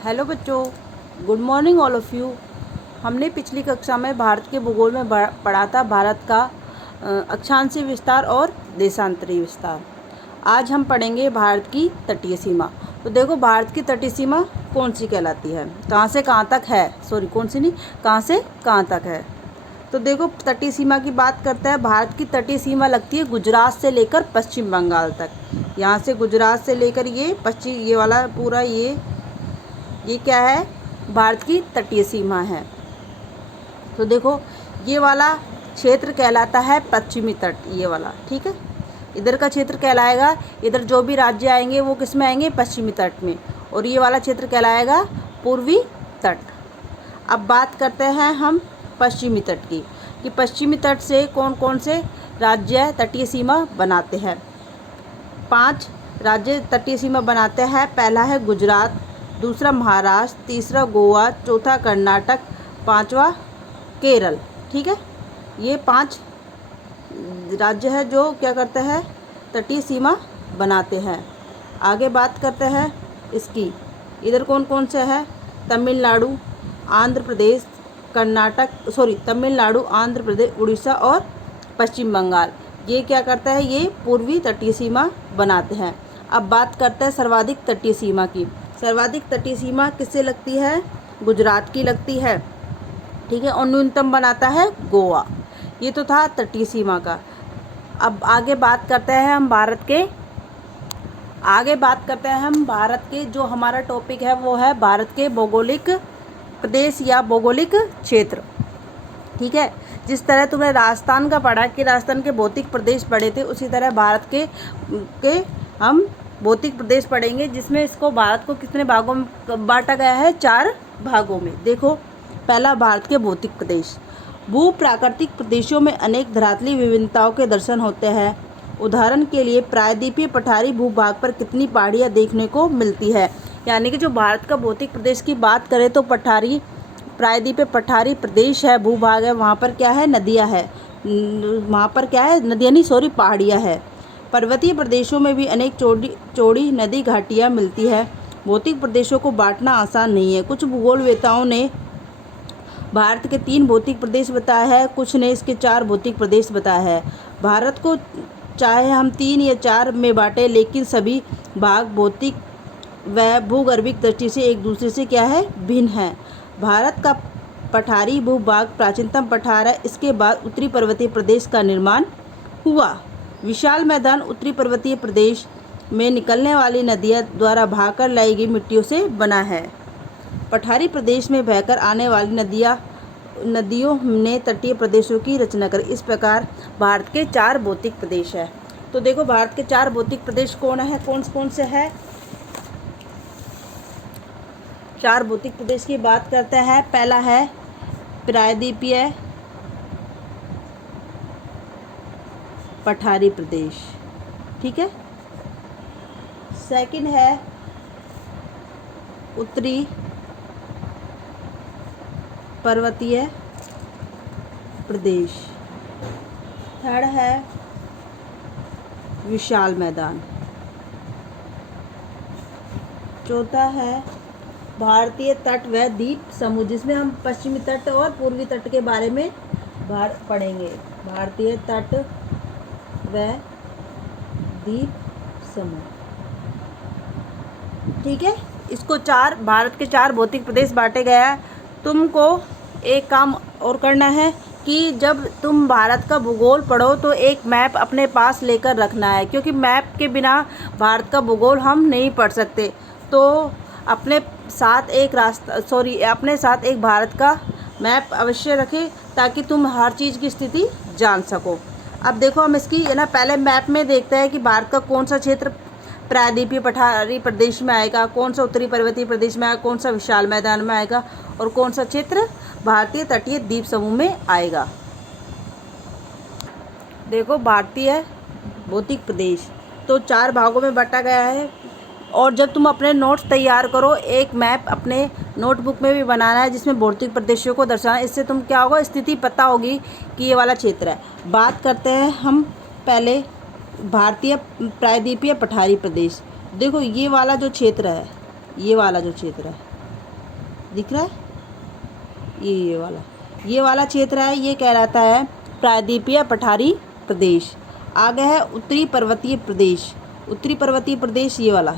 Hello बच्चों, good morning all of you. हमने पिछली कक्षा में भारत के भूगोल में पढ़ा था भारत का अक्षांशीय विस्तार और देशांतरीय विस्तार। आज हम पढ़ेंगे भारत की तटीय सीमा। तो देखो, भारत की तटीय सीमा कौन सी कहलाती है, कहाँ से कहाँ तक है, कौन सी नहीं, कहाँ से कहाँ तक है। तो देखो, तटीय सीमा की बात करते हैं। भारत की तटीय सीमा लगती है गुजरात से लेकर पश्चिम बंगाल तक। यहाँ से गुजरात से लेकर ये पश्चिम, ये वाला पूरा ये क्या है, भारत की तटीय सीमा है। तो देखो, ये वाला क्षेत्र कहलाता है पश्चिमी तट, ये वाला, ठीक है। इधर का क्षेत्र कहलाएगा, इधर जो भी राज्य आएंगे वो किस में आएंगे, पश्चिमी तट में, और ये वाला क्षेत्र कहलाएगा पूर्वी तट। अब बात करते हैं हम पश्चिमी तट की, कि पश्चिमी तट से कौन कौन से राज्य तटीय सीमा बनाते हैं। 5 राज्य तटीय सीमा बनाते हैं। पहला है गुजरात, दूसरा महाराष्ट्र, तीसरा गोवा, चौथा कर्नाटक, पांचवा केरल, ठीक है। ये 5 राज्य है जो क्या करते हैं, तटीय सीमा बनाते हैं। आगे बात करते हैं इसकी, इधर कौन कौन से है, तमिलनाडु, आंध्र प्रदेश, तमिलनाडु, आंध्र प्रदेश, उड़ीसा और पश्चिम बंगाल। ये क्या करता है, ये पूर्वी तटीय सीमा बनाते हैं। अब बात करते हैं सर्वाधिक तटीय सीमा की। सर्वाधिक तटीय सीमा किससे लगती है, गुजरात की लगती है, ठीक है, और न्यूनतम बनाता है गोवा। ये तो था तटीय सीमा का। अब आगे बात करते हैं हम भारत के जो हमारा टॉपिक है वो है भारत के भौगोलिक प्रदेश या भौगोलिक क्षेत्र, ठीक है। जिस तरह तुमने राजस्थान का पढ़ा कि राजस्थान के भौतिक प्रदेश पढ़े थे, उसी तरह भारत के हम भौतिक प्रदेश पढ़ेंगे, जिसमें इसको भारत को कितने भागों में बांटा गया है, 4 भागों में। देखो, पहला भारत के भौतिक प्रदेश। भू प्राकृतिक प्रदेशों में अनेक धरातलीय विभिन्नताओं के दर्शन होते हैं। उदाहरण के लिए प्रायद्वीपीय पठारी भूभाग पर कितनी पहाड़ियाँ देखने को मिलती है। यानी कि जो भारत का भौतिक प्रदेश की बात करें तो प्रायद्वीपीय पठारी प्रदेश है, भूभाग है, वहाँ पर क्या है, नदियाँ है, वहाँ पर क्या है, नदियाँ नहीं, पहाड़ियाँ है। पर्वतीय प्रदेशों में भी अनेक चौड़ी नदी घाटियाँ मिलती है। भौतिक प्रदेशों को बांटना आसान नहीं है। कुछ भूगोलवेताओं ने भारत के 3 भौतिक प्रदेश बताया है, कुछ ने इसके 4 भौतिक प्रदेश बताया है। भारत को चाहे हम 3 या 4 में बांटे, लेकिन सभी भाग भौतिक व भूगर्भिक दृष्टि से एक दूसरे से क्या है, भिन्न है। भारत का पठारी भूभाग प्राचीनतम पठार है। इसके बाद उत्तरी पर्वतीय प्रदेश का निर्माण हुआ। विशाल मैदान उत्तरी पर्वतीय प्रदेश में निकलने वाली नदियाँ द्वारा भागकर लाई गई मिट्टियों से बना है। पठारी प्रदेश में बहकर आने वाली नदियों ने तटीय प्रदेशों की रचना करी। इस प्रकार भारत के 4 भौतिक प्रदेश है। तो देखो, भारत के 4 भौतिक प्रदेश कौन से है। 4 भौतिक प्रदेश की बात करते हैं। पहला है प्रायद्वीपीय पठारी प्रदेश, ठीक है। सेकंड है उत्तरी पर्वतीय प्रदेश। थर्ड है विशाल मैदान। चौथा है भारतीय तट व द्वीप समूह, जिसमें हम पश्चिमी तट और पूर्वी तट के बारे में पढ़ेंगे। भारतीय तट व द्वीप समूह, ठीक है। इसको भारत के 4 भौतिक प्रदेश बांटे गया है। तुमको एक काम और करना है कि जब तुम भारत का भूगोल पढ़ो तो एक मैप अपने पास लेकर रखना है, क्योंकि मैप के बिना भारत का भूगोल हम नहीं पढ़ सकते। तो अपने साथ एक भारत का मैप अवश्य रखें, ताकि तुम हर चीज़ की स्थिति जान सको। अब देखो, हम इसकी पहले मैप में देखते हैं कि भारत का कौन सा क्षेत्र प्रायद्वीपीय पठारी प्रदेश में आएगा, कौन सा उत्तरी पर्वतीय प्रदेश में आएगा, कौन सा विशाल मैदान में आएगा, और कौन सा क्षेत्र भारतीय तटीय द्वीप समूह में आएगा। देखो, भारतीय भौतिक प्रदेश तो 4 भागों में बांटा गया है। और जब तुम अपने नोट्स तैयार करो, एक मैप अपने नोटबुक में भी बनाना है, जिसमें भौतिक प्रदेशों को दर्शाना है। इससे तुम क्या होगा, स्थिति पता होगी कि ये वाला क्षेत्र है। बात करते हैं हम पहले भारतीय प्रायद्वीपीय पठारी प्रदेश। देखो, ये वाला जो क्षेत्र है, दिख रहा है, ये वाला क्षेत्र है, ये कहलाता है प्रायद्वीपीय पठारी प्रदेश। आगे है उत्तरी पर्वतीय प्रदेश। उत्तरी पर्वतीय प्रदेश ये वाला,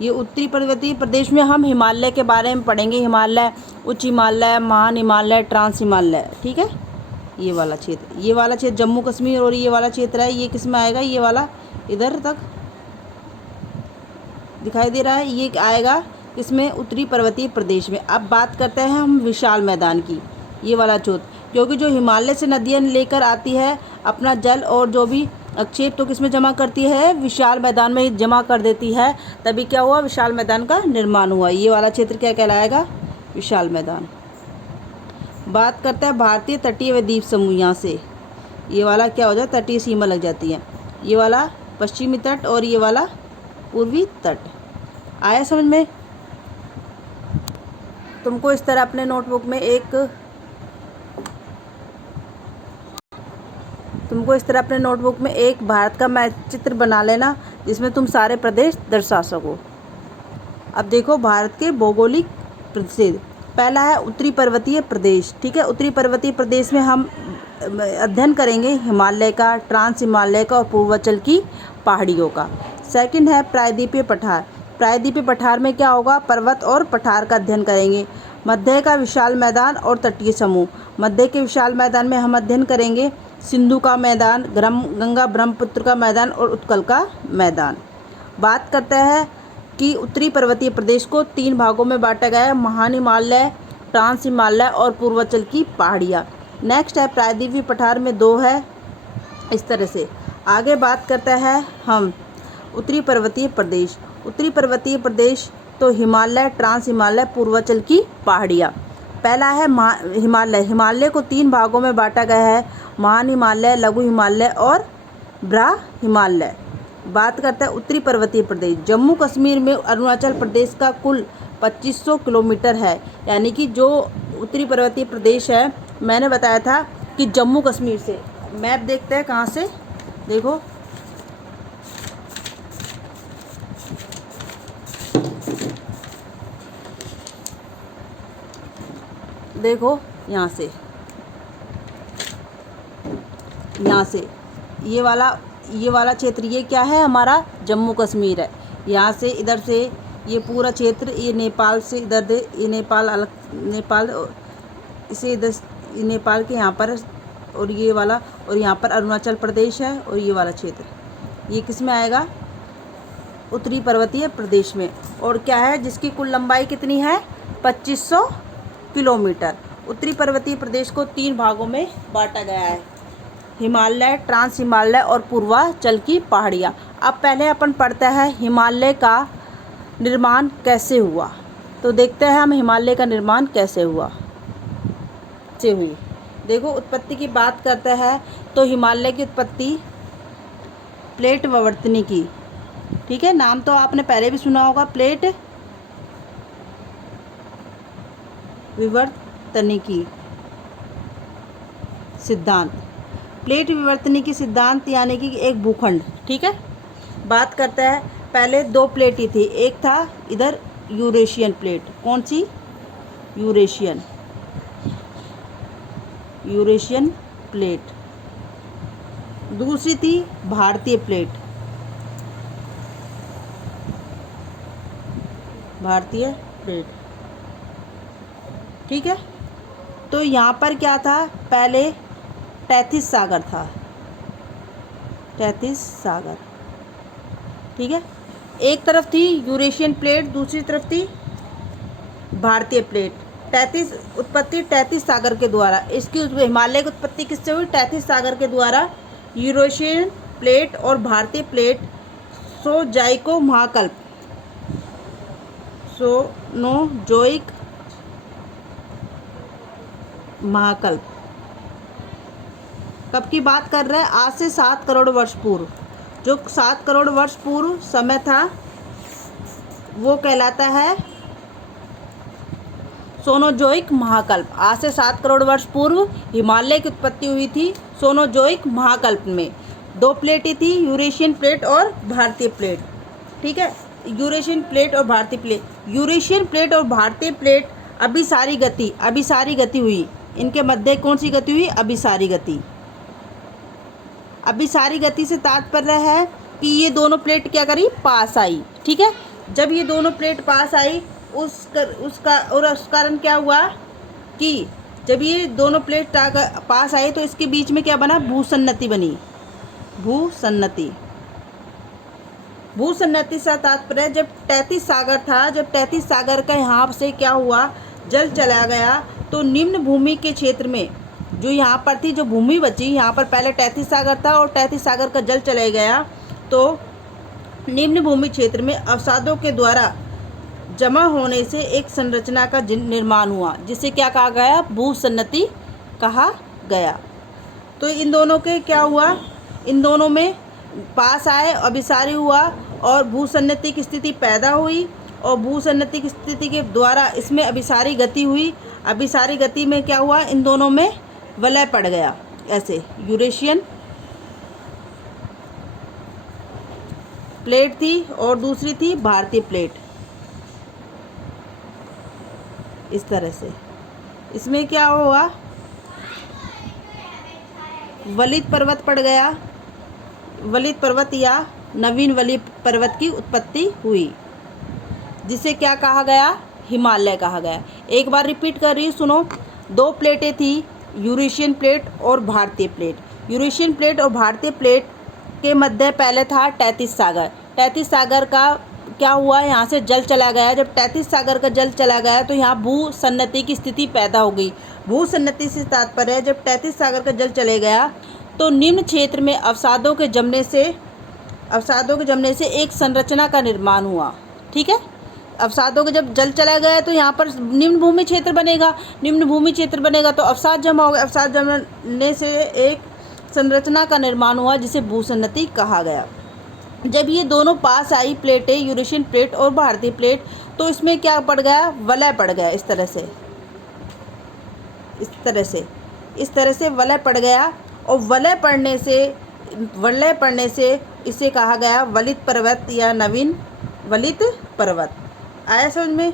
ये उत्तरी पर्वतीय प्रदेश में हम हिमालय के बारे में पढ़ेंगे। हिमालय, उच्च हिमालय, महान हिमालय, ट्रांस हिमालय, ठीक है। ये वाला क्षेत्र जम्मू कश्मीर, और ये वाला क्षेत्र है, ये किस में आएगा, ये वाला इधर तक दिखाई दे रहा है, ये आएगा इसमें उत्तरी पर्वतीय प्रदेश में। अब बात करते हैं हम विशाल मैदान की। ये वाला क्षेत्र, क्योंकि जो हिमालय से नदियाँ लेकर आती है अपना जल और जो भी अक्षेप तो किस में जमा करती है, विशाल मैदान में जमा कर देती है, तभी क्या हुआ, विशाल मैदान का निर्माण हुआ। ये वाला क्षेत्र क्या कहलाएगा, विशाल मैदान। बात करते हैं भारतीय तटीय व द्वीप समूह। यहाँ से ये वाला क्या हो जाता है, तटीय सीमा लग जाती है। ये वाला पश्चिमी तट और ये वाला पूर्वी तट। आया समझ में? तुमको इस तरह अपने नोटबुक में एक भारत का मैप चित्र बना लेना, जिसमें तुम सारे प्रदेश दर्शा सको। अब देखो भारत के भौगोलिक प्रदेश। पहला है उत्तरी पर्वतीय प्रदेश, ठीक है। उत्तरी पर्वतीय प्रदेश में हम अध्ययन करेंगे हिमालय का, ट्रांस हिमालय का और पूर्वांचल की पहाड़ियों का। सेकंड है प्रायद्वीपीय पठार। प्रायद्वीपीय पठार में क्या होगा, पर्वत और पठार का अध्ययन करेंगे। मध्य का विशाल मैदान और तटीय समूह। मध्य के विशाल मैदान में हम अध्ययन करेंगे सिंधु का मैदान, गंगा ब्रह्मपुत्र का मैदान और उत्कल का मैदान। बात करते हैं कि उत्तरी पर्वतीय प्रदेश को 3 भागों में बांटा गया है, महान हिमालय, ट्रांस हिमालय और पूर्वांचल की पहाड़ियाँ। नेक्स्ट है प्रायद्वीपीय पठार में 2 है, इस तरह से। आगे बात करते हैं हम उत्तरी पर्वतीय प्रदेश। उत्तरी पर्वतीय प्रदेश तो हिमालय, ट्रांस हिमालय, पूर्वांचल की पहाड़ियाँ। पहला है हिमालय। हिमालय को 3 भागों में बांटा गया है, महान हिमालय, लघु हिमालय और ब्रा हिमालय। बात करते हैं उत्तरी पर्वतीय प्रदेश। जम्मू कश्मीर में अरुणाचल प्रदेश का कुल 2500 किलोमीटर है, यानी कि जो उत्तरी पर्वतीय प्रदेश है, मैंने बताया था कि जम्मू कश्मीर से। मैप देखते हैं कहाँ से, देखो देखो यहाँ से ये वाला क्षेत्र, ये क्या है, हमारा जम्मू कश्मीर है। यहाँ से इधर से ये पूरा क्षेत्र, ये नेपाल से इधर दे, ये नेपाल इसे इधर नेपाल के यहाँ पर, और ये वाला, और यहाँ पर अरुणाचल प्रदेश है, और ये वाला क्षेत्र ये किस में आएगा, उत्तरी पर्वतीय प्रदेश में। और क्या है, जिसकी कुल लंबाई कितनी है, 2500 किलोमीटर। उत्तरी पर्वतीय प्रदेश को 3 भागों में बांटा गया है, हिमालय, ट्रांस हिमालय और पूर्वांचल की पहाड़ियाँ। अब पहले अपन पढ़ते हैं हिमालय का निर्माण कैसे हुआ। तो देखते हैं हम हिमालय का निर्माण कैसे हुई। देखो उत्पत्ति की बात करते हैं तो हिमालय की उत्पत्ति प्लेट विवर्तनी की, ठीक है। नाम तो आपने पहले भी सुना होगा, प्लेट विवर्तनी की सिद्धांत। प्लेट विवर्तनी की सिद्धांत यानी कि एक भूखंड, ठीक है। बात करते हैं, पहले 2 प्लेट ही थी, एक था इधर यूरेशियन प्लेट। कौन सी, यूरेशियन प्लेट। दूसरी थी भारतीय प्लेट, ठीक है। तो यहाँ पर क्या था, पहले तैथिस सागर था, ठीक है। एक तरफ थी यूरेशियन प्लेट, दूसरी तरफ थी भारतीय प्लेट। उत्पत्ति तैथिस सागर के द्वारा, इसकी हिमालय की उत्पत्ति किससे हुई, तैथिस सागर के द्वारा। यूरेशियन प्लेट और भारतीय प्लेट सोनोजोइक महाकल्प। कब की बात कर रहे हैं, आज से 7 करोड़ वर्ष पूर्व। जो 7 करोड़ वर्ष पूर्व समय था वो कहलाता है सोनोजोइक महाकल्प। आज से 7 करोड़ वर्ष पूर्व हिमालय की उत्पत्ति हुई थी सोनोजोइक महाकल्प में। 2 प्लेट ही थी, यूरेशियन प्लेट और भारतीय प्लेट, ठीक है। यूरेशियन प्लेट और भारतीय प्लेट, यूरेशियन प्लेट और भारतीय प्लेट अभिसारी गति हुई। इनके मध्य कौन सी गति हुई? अभिसारी गति। अभिसारी गति से तात्पर्य है कि ये दोनों प्लेट क्या करी? पास आई। ठीक है, जब ये दोनों प्लेट पास आई उस कारण क्या हुआ कि जब ये दोनों प्लेट पास आई तो इसके बीच में क्या बना? भूसन्नति बनी। भूसन्नति से तात्पर्य जब तैतीस सागर था, जब तैतीस सागर का यहाँ से क्या हुआ? जल चला गया तो निम्न भूमि के क्षेत्र में जो यहाँ पर थी, जो भूमि बची, यहाँ पर पहले तैतीस सागर था और तैतीस सागर का जल चला गया तो निम्न भूमि क्षेत्र में अवसादों के द्वारा जमा होने से एक संरचना का निर्माण हुआ, जिसे क्या कहा गया? भूसन्नति कहा गया। तो इन दोनों के क्या हुआ? इन दोनों में पास आए, अभिसारी हुआ और भूसन्नति की स्थिति पैदा हुई और भूसन्नति की स्थिति के द्वारा इसमें अभिसारी गति हुई। अभिसारी गति में क्या हुआ? इन दोनों में वलय पड़ गया। ऐसे यूरेशियन प्लेट थी और दूसरी थी भारतीय प्लेट। इस तरह से इसमें क्या हुआ? वलित पर्वत पड़ गया। वलित पर्वत या नवीन वलित पर्वत की उत्पत्ति हुई, जिसे क्या कहा गया? हिमालय कहा गया। एक बार रिपीट कर रही, सुनो। दो प्लेटें थी, यूरेशियन प्लेट और भारतीय प्लेट। यूरेशियन प्लेट और भारतीय प्लेट के मध्य पहले था तैतीस सागर। तैतीस सागर का क्या हुआ? यहाँ से जल चला गया। जब तैतीस सागर का जल चला गया तो यहाँ भूसन्नति की स्थिति पैदा हो गई। भूसन्नति से तात्पर्य जब तैतीस सागर का जल चले गया तो निम्न क्षेत्र में अवसादों के जमने से एक संरचना का निर्माण हुआ। ठीक है, अवसादों का जब जल चला गया तो यहाँ पर निम्न भूमि क्षेत्र बनेगा। निम्न भूमि क्षेत्र बनेगा तो अवसाद जमा होगा। अवसाद जमने से एक संरचना का निर्माण हुआ, जिसे भूसन्नति कहा गया। जब ये दोनों पास आई प्लेटें, यूरेशियन प्लेट और भारतीय प्लेट, तो इसमें क्या पड़ गया? वलय पड़ गया। इस तरह से वलय पड़ गया और वलय पड़ने से इसे कहा गया वलित पर्वत या नवीन वलित पर्वत। आया समझ में?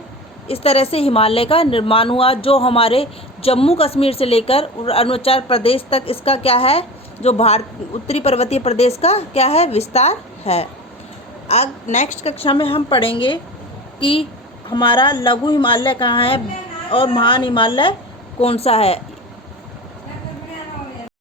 इस तरह से हिमालय का निर्माण हुआ, जो हमारे जम्मू कश्मीर से लेकर अरुणाचल प्रदेश तक इसका क्या है? जो उत्तरी पर्वतीय प्रदेश का क्या है? विस्तार है। अब नेक्स्ट कक्षा में हम पढ़ेंगे कि हमारा लघु हिमालय कहाँ है और महान हिमालय कौन सा है।